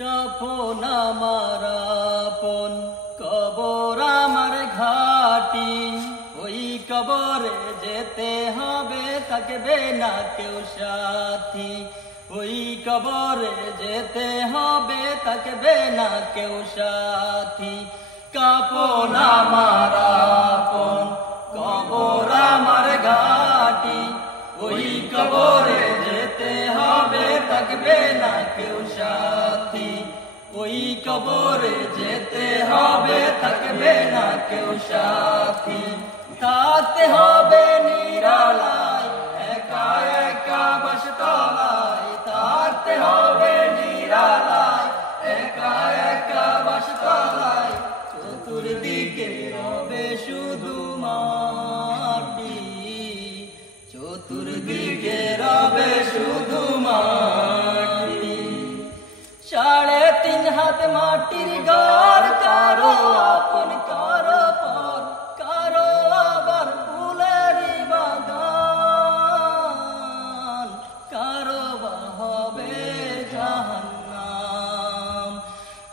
কাফন আমার আপন, কবর আমার ঘাটি। ওই কবরে যেতে হবে, থাকবে না কেউ সাথী। ওই কবরে যেতে হবে, থাকবে না কেউ সাথী। কাফন আমার আপন, কবর আমার ঘাটি। ওই কবরে যেতে হবে, থাকবে না কেউ সাথী। ওই কবরে যেতে হবে, থাকবে না কেউ সাথী। থাকতে হবে নিরালায়, একা একা বাসতলায়। থাকতে হবে নিরালায়, একা একা বাসতলায়। চতুর্দিকে হবে শুধু মাটি, চতুর্দিকে রবে শুধু মাটি। 3.5 হাত মাটির ঘর, কারো আপন কারো পর, কারো আবার ফুলেরই বাগান, কারো বা হবে জাহান্নাম।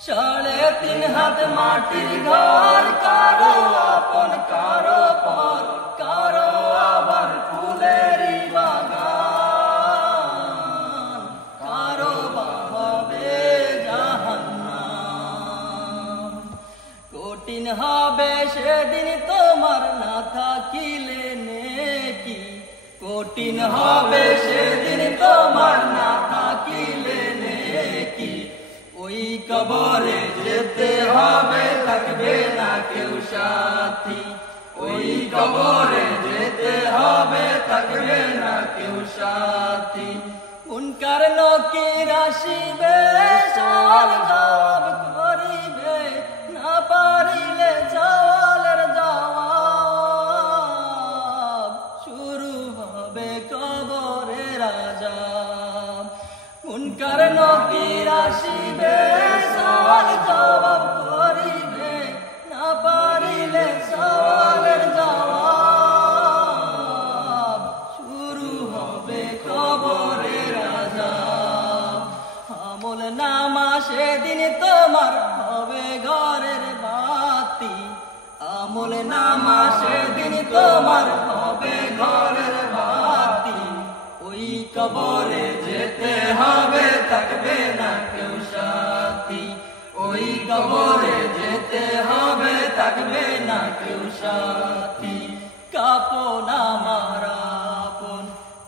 3.5 হাত মাটির ঘর, কারো আপন কারো পর, কারো আবার ফুলেরই বাগান, কারো বা হবে জাহান্নাম। কঠিন হবে সেদিন তোমার না থাকিলে নেকি, কঠিন হবে সেদিন তোমার না থাকিলে নেকি। ওই কবরে যেতে হবে, থাকবে না কেউ সাথী। ওই কবরে যেতে হবে, থাকবে না কেউ সাথী। মুনকার নকির আসিবে, সওয়াল জবাব করিবে, না পারিলে সওয়ালের জবাব। শুরু হবে কবরের আযাব। মুনকার নকির আসিবে, সওয়াল জবাব করিবে, না পারিলে সওয়ালের জবাব। শুরু হবে কবরের আযাব। আমলনামা সেদিন তোমার হবে ঘরের বাতি। আমলনামা সেদিন তোমার হবে ঘরের বাতি। ওই কবরে যেতে হবে, থাকবে না কেউ সাথী। ওই কবরে যেতে হবে, থাকবে না কেউ সাথী। কাফন আমার আপন,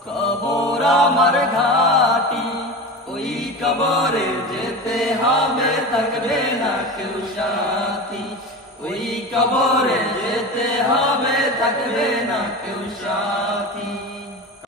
কবর আমার ঘাটি। ওই কবরে যেতে হবে, থাকবে না কেউ সাথী। ওই কবরে যেতে হবে, থাকবে না কেউ সাথী।